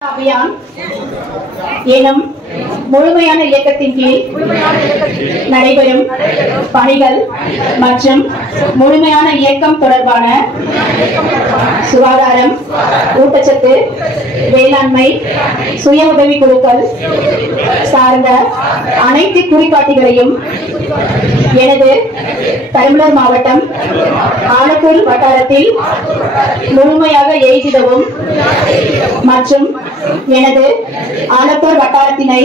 அபியான் எனும் முழுமையான இயக்கத்தின் கீழ் நடைபெறும் பணிகள் மற்றும் முழுமையான இயக்கம் தொடர்பான சுகாதாரம், ஊட்டச்சத்து, வேளாண்மை, சுய உதவி குழுக்கள் சார்ந்த அனைத்து குறிகாட்டிகளையும் எனது பெரம்பலூர் மாவட்டம் ஆலத்தூர் வட்டாரத்தில் முழுமையாக எய்திடவும் மற்றும் எனது ஆலத்தூர் வட்டாரத்தினை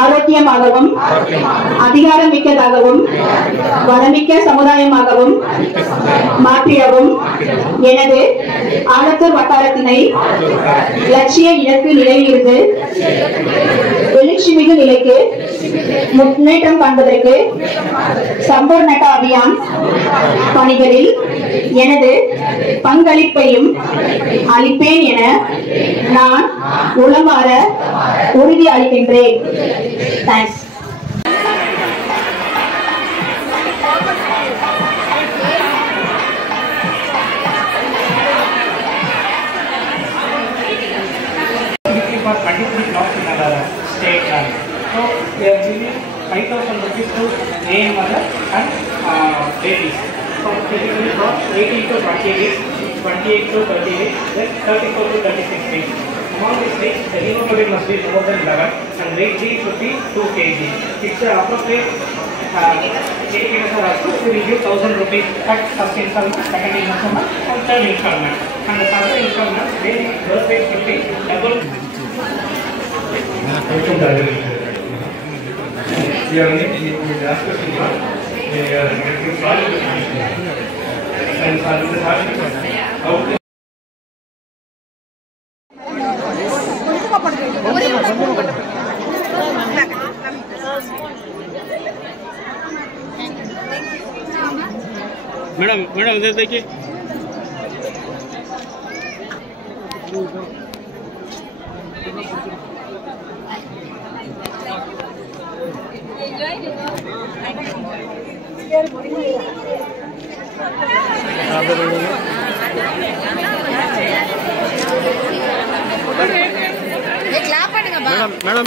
ஆரோக்கியமாகவும் அதிகாரமிக்கதாகவும் வளமிக்க சமுதாயமாகவும் மாற்றிடவும் எனது ஆலத்தூர் வட்டாரத்தினை லட்சிய இலக்கு நிலையிலிருந்து எழுச்சிமிகு நிலைக்கு முன்னேற்றம் காண்பதற்கு சம்பூர்ண அபியான் பணிகளில் எனது பங்களிப்பையும் அளிப்பேன் என நான் உளமாற உறுதி அளிக்கின்றேன். Thanks. So we are giving 5,000 rupees to AIM mother and babies. So typically for 18 to 20 days, 28 to 30 days, then 34 to 36 days. Among these days, the hemoglobin must be more than 11 and weight should be 2 kg. It's the appropriate we will give 1,000 rupees at first installment, second installment and third installment. And the third installment, then birth weight should be double. We are going to ask us to and madam इधर देखिए madam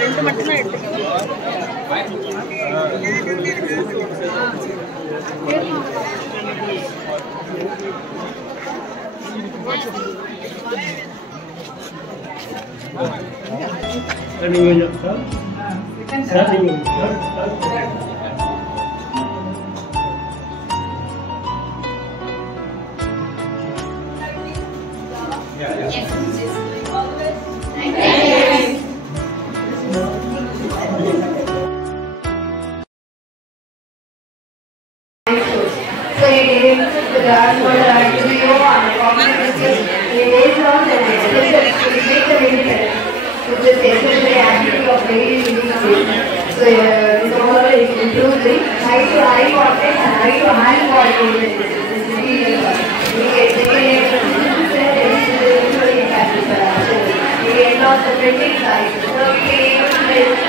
ரெண்டு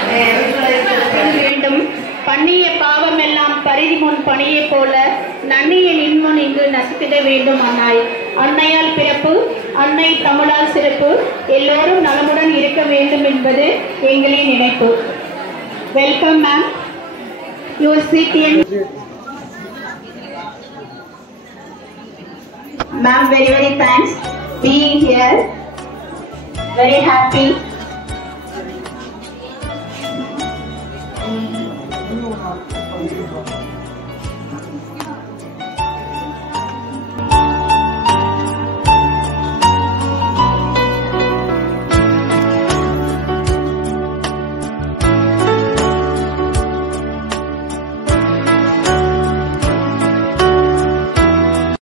மட்டும் பண்ணிய பாவமெல்லாம் பரிதி முன் பணியை போல நன்னிய நின்முன் இங்கு நசித்திட வேண்டும். அன்னையால் பிறப்பு, அன்னை தமிழால் சிறப்பு, எல்லோரும் நலமுடன் இருக்க வேண்டும் என்பது எங்களின் நினைப்பு. Welcome ma'am. Your seat. Ma'am, very thanks being here. Very happy.